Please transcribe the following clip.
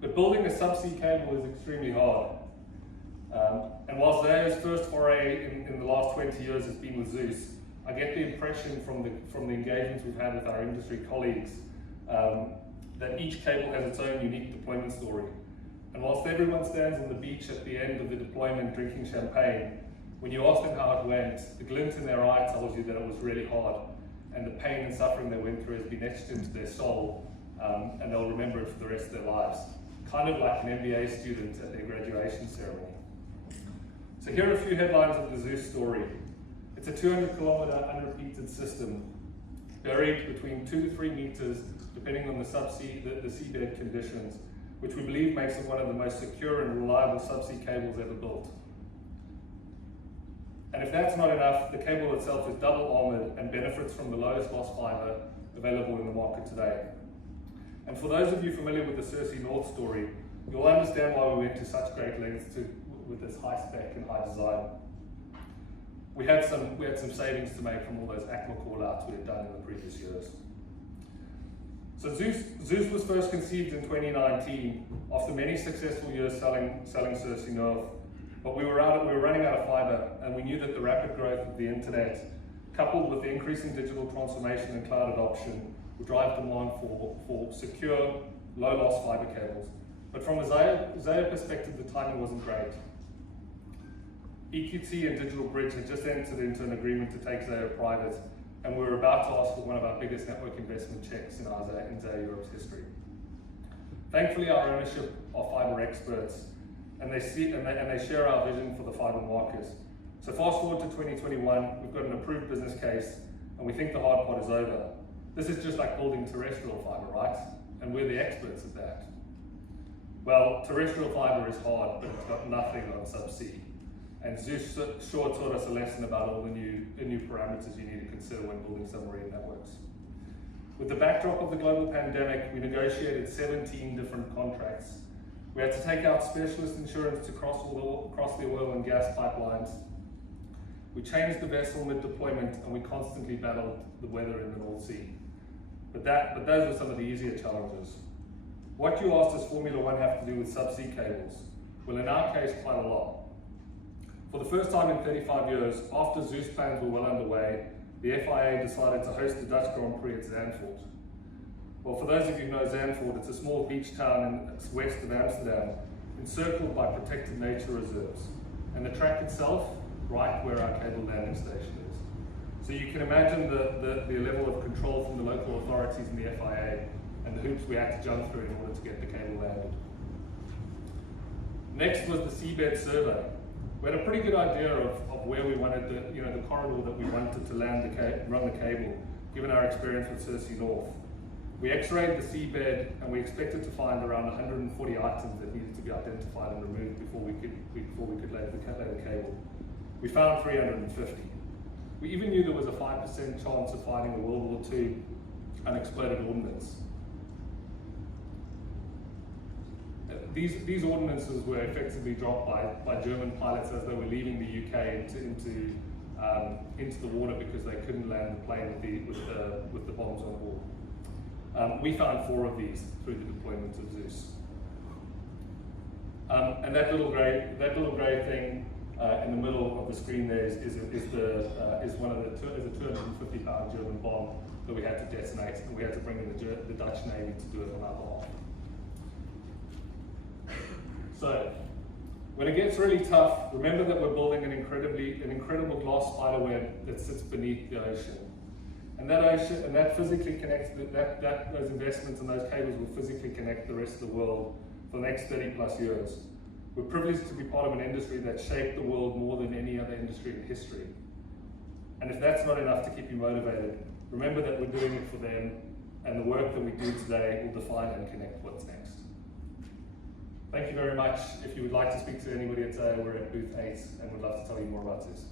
But building a subsea cable is extremely hard. And whilst Zaya's first foray in the last 20 years has been with Zeus, I get the impression from the engagements we've had with our industry colleagues that each cable has its own unique deployment story. And whilst everyone stands on the beach at the end of the deployment drinking champagne, when you ask them how it went, the glint in their eye tells you that it was really hard, and the pain and suffering they went through has been etched into their soul, and they'll remember it for the rest of their lives. Kind of like an MBA student at their graduation ceremony. So here are a few headlines of the Zeus story. It's a 200-kilometer unrepeated system, buried between 2 to 3 meters, depending on the seabed conditions, which we believe makes it one of the most secure and reliable subsea cables ever built. And if that's not enough, the cable itself is double armored and benefits from the lowest loss fiber available in the market today. And for those of you familiar with the Subsea North story, you'll understand why we went to such great lengths with this high spec and high design. We had some savings to make from all those ACMA call-outs we had done in the previous years. So Zeus was first conceived in 2019 after many successful years selling Subsea North. But we were running out of fiber, and we knew that the rapid growth of the internet, coupled with the increasing digital transformation and cloud adoption, would drive demand for secure, low-loss fiber cables. But from a Zaya perspective, the timing wasn't great. EQT and Digital Bridge had just entered into an agreement to take Zaya private, and we were about to ask for one of our biggest network investment checks in Zaya Europe's history. Thankfully, our ownership are fiber experts, and they share our vision for the fiber market. So fast forward to 2021, we've got an approved business case, and we think the hard part is over. This is just like building terrestrial fiber, right? And we're the experts at that. Well, terrestrial fiber is hard, but it's got nothing on subsea. And Zeus sure taught us a lesson about all the new parameters you need to consider when building submarine networks. With the backdrop of the global pandemic, we negotiated 17 different contracts. We had to take out specialist insurance to cross the oil and gas pipelines. We changed the vessel mid-deployment, and we constantly battled the weather in the North Sea. But those were some of the easier challenges. What you asked does Formula One have to do with subsea cables? Well, in our case, quite a lot. For the first time in 35 years, after Zeus plans were well underway, the FIA decided to host the Dutch Grand Prix at Zandvoort. Well, for those of you who know Zandvoort, it's a small beach town west of Amsterdam, encircled by protected nature reserves. And the track itself, right where our cable landing station is. So you can imagine the level of control from the local authorities and the FIA, and the hoops we had to jump through in order to get the cable landed. Next was the seabed survey. We had a pretty good idea of where we wanted the corridor that we wanted to run the cable, given our experience with Subsea North. We x-rayed the seabed, and we expected to find around 140 items that needed to be identified and removed before we could lay the cable. We found 350. We even knew there was a 5% chance of finding a World War II unexploded ordnance. These ordnances were effectively dropped by German pilots as they were leaving the UK into the water because they couldn't land the plane with the bombs on board. We found 4 of these through the deployment of Zeus. And that little grey thing in the middle of the screen there is a 250-pound German bomb that we had to detonate, and we had to bring in the Dutch Navy to do it on our behalf. So, when it gets really tough, remember that we're building an incredible glass spider web that sits beneath the ocean. And that physically connects, those investments and those cables will physically connect the rest of the world for the next 30 plus years. We're privileged to be part of an industry that shaped the world more than any other industry in history. And if that's not enough to keep you motivated, remember that we're doing it for them, and the work that we do today will define and connect what's next. Thank you very much. If you would like to speak to anybody at Zaya, we're at booth 8 and would love to tell you more about this.